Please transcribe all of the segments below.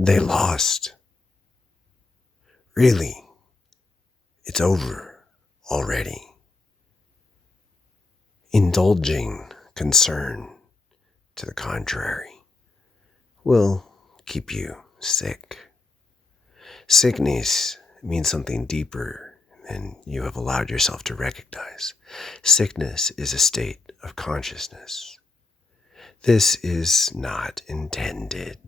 They lost. Really, it's over already. Indulging concern to the contrary will keep you sick. Sickness means something deeper than you have allowed yourself to recognize. Sickness is a state of consciousness. This is not intended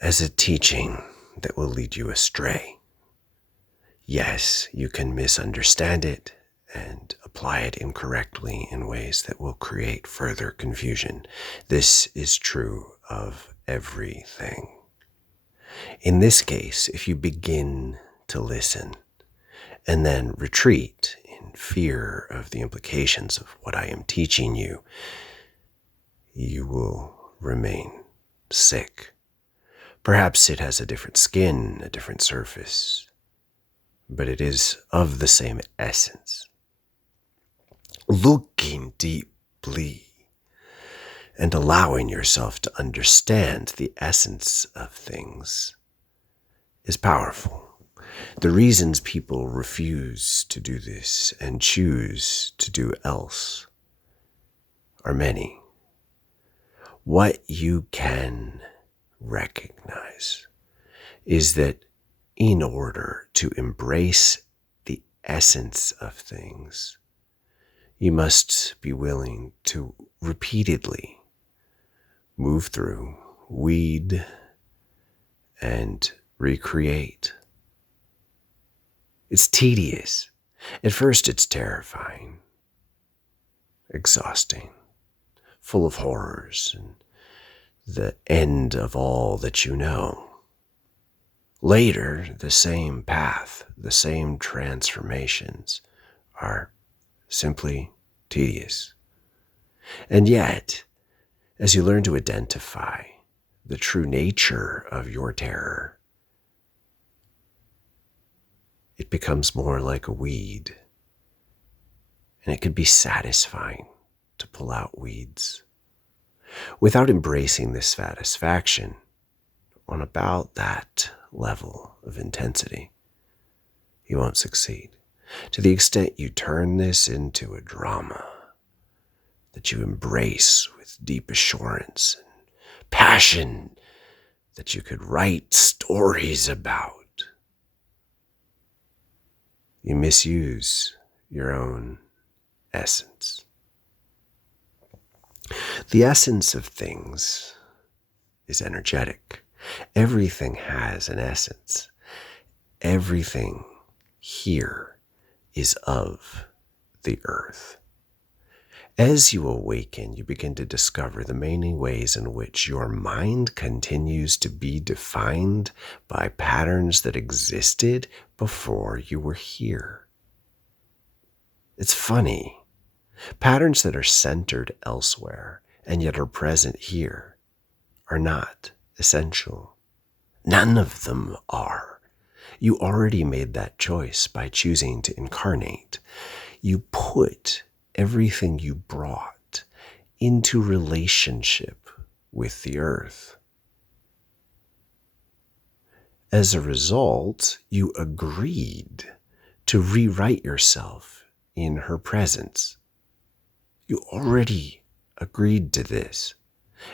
as a teaching that will lead you astray. Yes, you can misunderstand it and apply it incorrectly in ways that will create further confusion. This is true of everything. In this case, if you begin to listen and then retreat in fear of the implications of what I am teaching you, you will remain sick. Perhaps it has a different skin, a different surface, but it is of the same essence. Looking deeply and allowing yourself to understand the essence of things is powerful. The reasons people refuse to do this and choose to do else are many. What you can recognize is that in order to embrace the essence of things, you must be willing to repeatedly move through, weed, and recreate. It's tedious. At first, it's terrifying, exhausting, full of horrors and the end of all that you know. Later, the same path, the same transformations are simply tedious. And yet, as you learn to identify the true nature of your terror, it becomes more like a weed. And it can be satisfying to pull out weeds. Without embracing this satisfaction on about that level of intensity, you won't succeed. To the extent you turn this into a drama that you embrace with deep assurance and passion that you could write stories about, you misuse your own essence. The essence of things is energetic. Everything has an essence. Everything here is of the earth. As you awaken, you begin to discover the many ways in which your mind continues to be defined by patterns that existed before you were here. It's funny. Patterns that are centered elsewhere and yet are present here are not essential. None of them are. You already made that choice by choosing to incarnate. You put everything you brought into relationship with the earth. As a result, you agreed to rewrite yourself in her presence. You already agreed to this.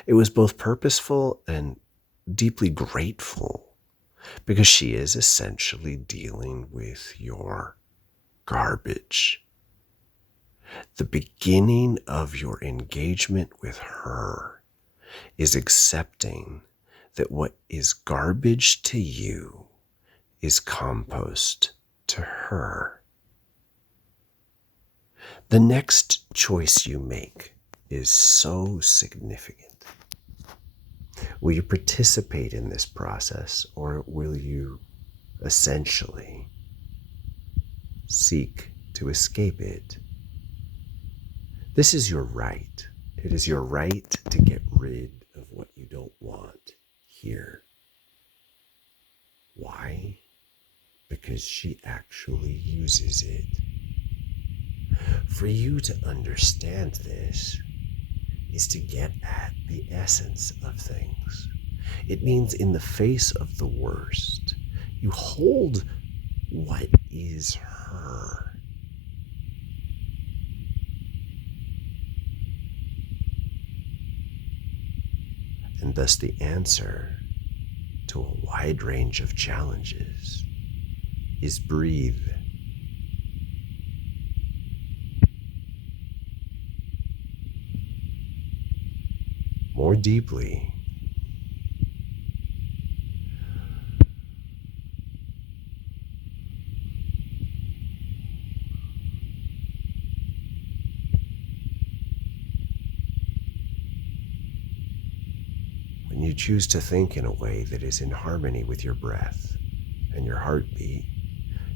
It was both purposeful and deeply grateful because she is essentially dealing with your garbage. The beginning of your engagement with her is accepting that what is garbage to you is compost to her. The next choice you make is so significant. Will you participate in this process, or will you essentially seek to escape it? This is your right. It is your right to get rid of what you don't want here. Why? Because she actually uses it. For you to understand this is to get at the essence of things. It means in the face of the worst, you hold what is her. And thus the answer to a wide range of challenges is breathe. More deeply. When you choose to think in a way that is in harmony with your breath and your heartbeat,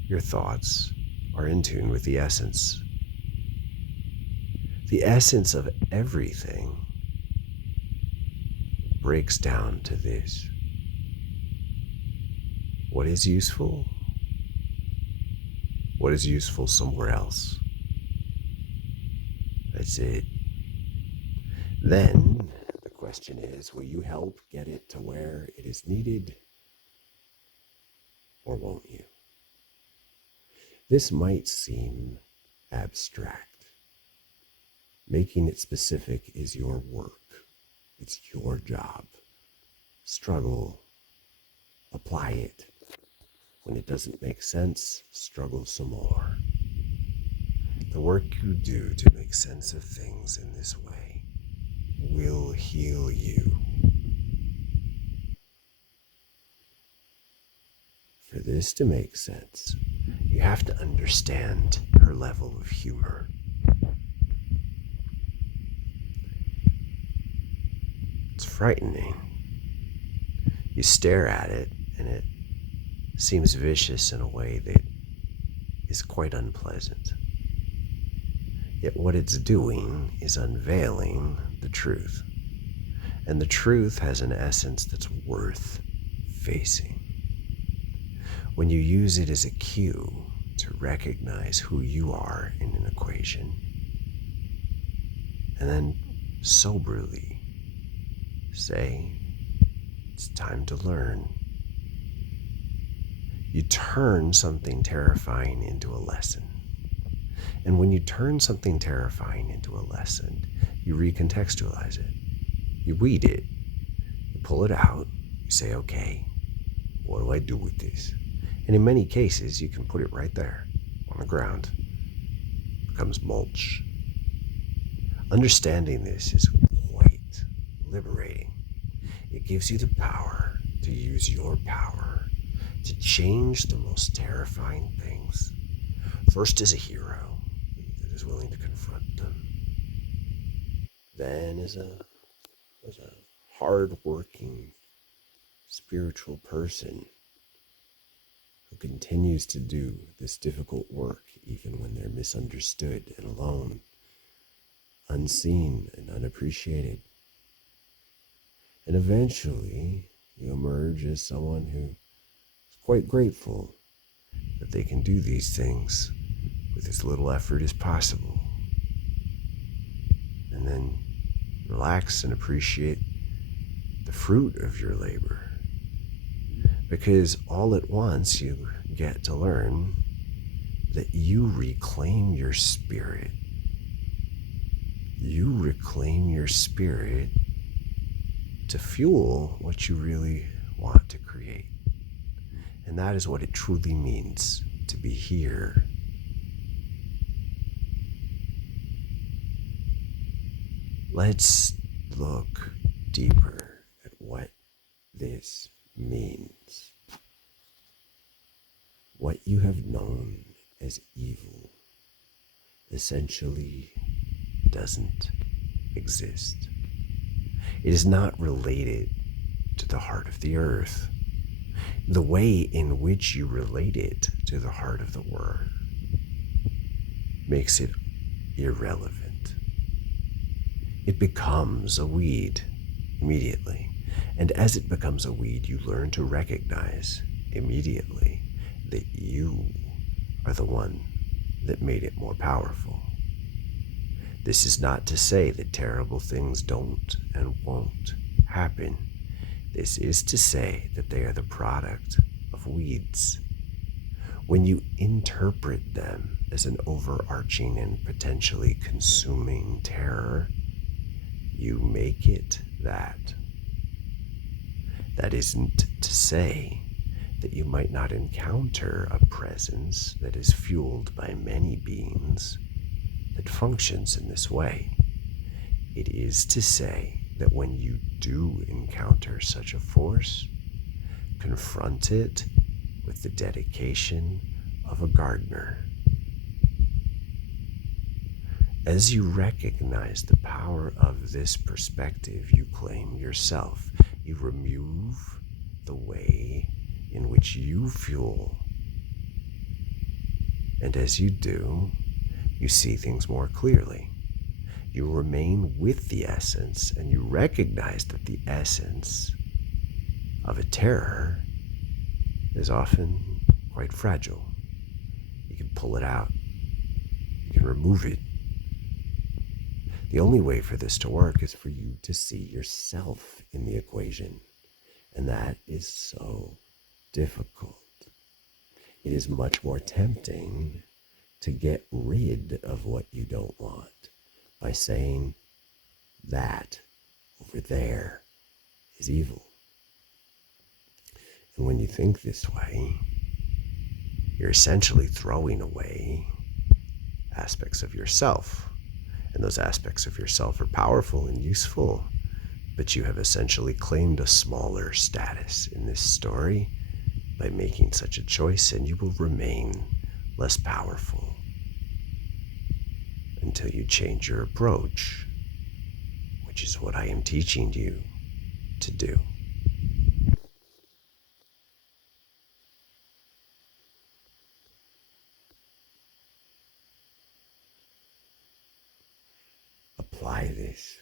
your thoughts are in tune with the essence. The essence of everything breaks down to this. What is useful? What is useful somewhere else? That's it. Then the question is, will you help get it to where it is needed, or won't you? This might seem abstract. Making it specific is your work. It's your job. Struggle. Apply it. When it doesn't make sense, struggle some more. The work you do to make sense of things in this way will heal you. For this to make sense, you have to understand her level of humor. It's frightening. You stare at it, and it seems vicious in a way that is quite unpleasant. Yet what it's doing is unveiling the truth. And the truth has an essence that's worth facing. When you use it as a cue to recognize who you are in an equation, and then soberly say, it's time to learn. You turn something terrifying into a lesson. And when you turn something terrifying into a lesson, you recontextualize it. You weed it. You pull it out. You say, okay, what do I do with this? And in many cases, you can put it right there on the ground. It becomes mulch. Understanding this is quite liberating. It gives you the power to use your power to change the most terrifying things. First as a hero that is willing to confront them. Then as a hard-working spiritual person who continues to do this difficult work even when they're misunderstood and alone, unseen and unappreciated. And eventually you emerge as someone who is quite grateful that they can do these things with as little effort as possible. And then relax and appreciate the fruit of your labor. Because all at once you get to learn that you reclaim your spirit. You reclaim your spirit to fuel what you really want to create. And that is what it truly means to be here. Let's look deeper at what this means. What you have known as evil essentially doesn't exist. It is not related to the heart of the earth. The way in which you relate it to the heart of the word makes it irrelevant. It becomes a weed immediately. And as it becomes a weed, you learn to recognize immediately that you are the one that made it more powerful. This is not to say that terrible things don't and won't happen, This is to say that they are the product of weeds. When you interpret them as an overarching and potentially consuming terror, you make it that. That isn't to say that you might not encounter a presence that is fueled by many beings that functions in this way. It is to say that when you do encounter such a force, confront it with the dedication of a gardener. As you recognize the power of this perspective, you claim yourself. You remove the way in which you fuel. And as you do, you see things more clearly. You remain with the essence, and you recognize that the essence of a terror is often quite fragile. You can pull it out. You can remove it. The only way for this to work is for you to see yourself in the equation. And that is so difficult. It is much more tempting to get rid of what you don't want by saying that over there is evil. And when you think this way, you're essentially throwing away aspects of yourself. And those aspects of yourself are powerful and useful, but you have essentially claimed a smaller status in this story by making such a choice, and you will remain less powerful until you change your approach, which is what I am teaching you to do. Apply this.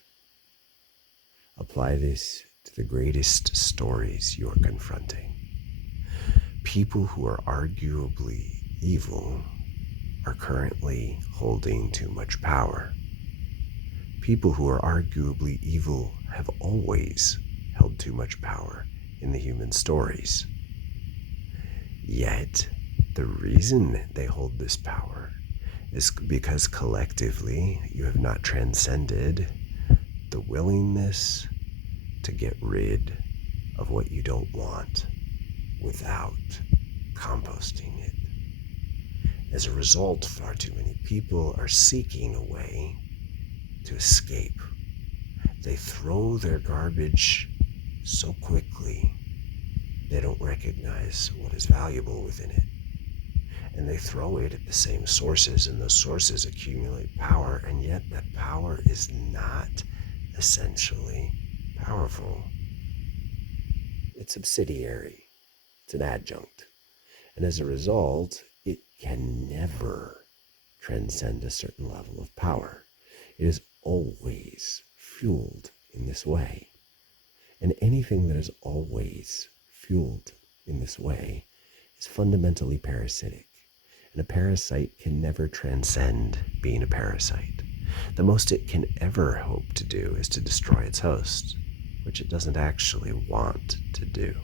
Apply this to the greatest stories you're confronting. People who are arguably evil are currently holding too much power. People who are arguably evil have always held too much power in the human stories. Yet, the reason they hold this power is because collectively you have not transcended the willingness to get rid of what you don't want without composting it. As a result, far too many people are seeking a way to escape. They throw their garbage so quickly, they don't recognize what is valuable within it. And they throw it at the same sources, and those sources accumulate power, and yet that power is not essentially powerful. It's subsidiary. It's an adjunct. And as a result, it can never transcend a certain level of power. It is always fueled in this way. And anything that is always fueled in this way is fundamentally parasitic. And a parasite can never transcend being a parasite. The most it can ever hope to do is to destroy its host, which it doesn't actually want to do.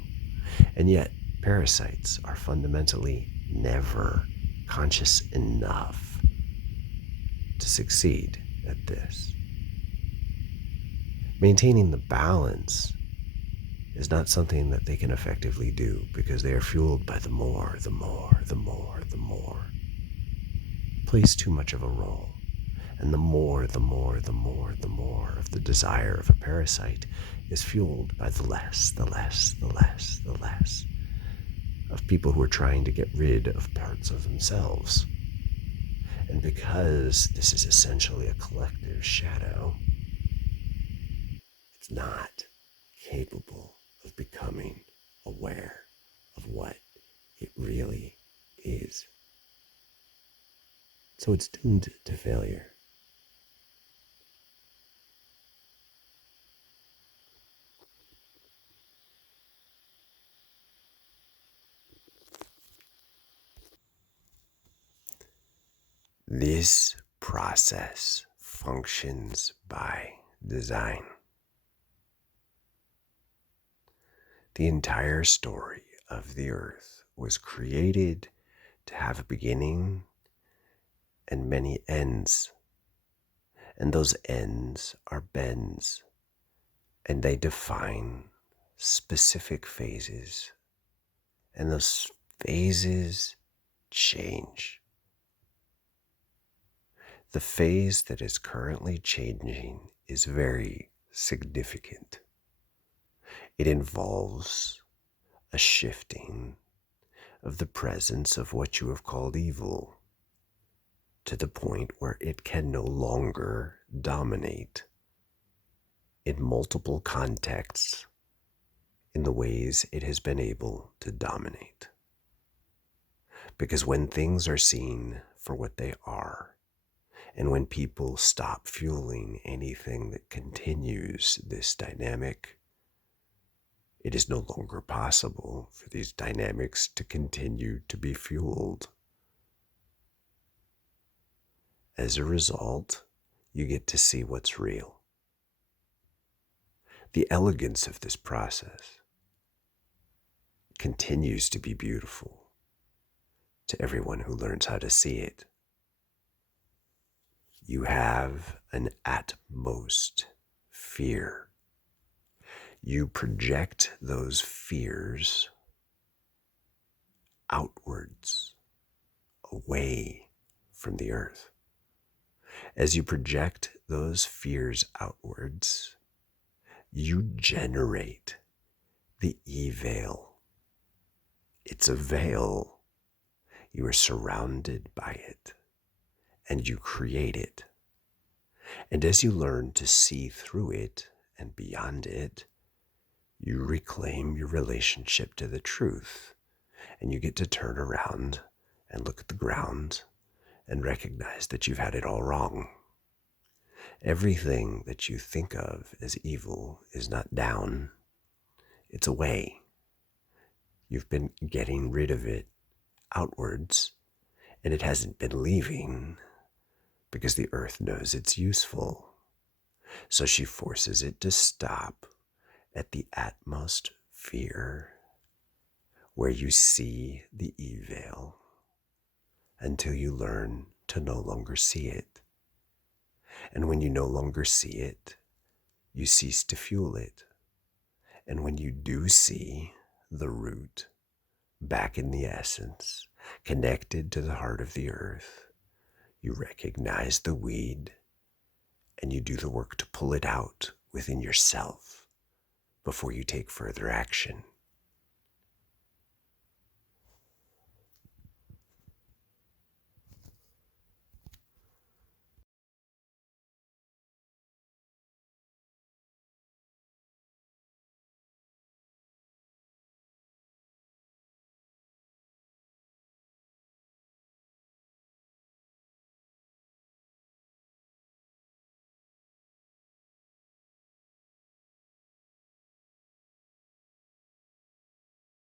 And yet, parasites are fundamentally never conscious enough to succeed at this. Maintaining the balance is not something that they can effectively do because they are fueled by the more. It plays too much of a role. And the more of the desire of a parasite is fueled by the less of people who are trying to get rid of parts of themselves. And because this is essentially a collective shadow, it's not capable of becoming aware of what it really is. So it's doomed to failure. This process functions by design. The entire story of the earth was created to have a beginning and many ends. And those ends are bends, and they define specific phases. And those phases change. The phase that is currently changing is very significant. It involves a shifting of the presence of what you have called evil to the point where it can no longer dominate in multiple contexts in the ways it has been able to dominate. Because when things are seen for what they are, and when people stop fueling anything that continues this dynamic, it is no longer possible for these dynamics to continue to be fueled. As a result, you get to see what's real. The elegance of this process continues to be beautiful to everyone who learns how to see it. You have an utmost fear. You project those fears outwards, away from the earth. As you project those fears outwards, you generate the e-veil. It's a veil. You are surrounded by it, and you create it. And as you learn to see through it and beyond it, you reclaim your relationship to the truth, and you get to turn around and look at the ground and recognize that you've had it all wrong. Everything that you think of as evil is not down, it's away. You've been getting rid of it outwards, and it hasn't been leaving because the earth knows it's useful. So she forces it to stop at the utmost fear, where you see the e-veil, until you learn to no longer see it. And when you no longer see it, you cease to fuel it. And when you do see the root back in the essence, connected to the heart of the earth, you recognize the weed and you do the work to pull it out within yourself before you take further action.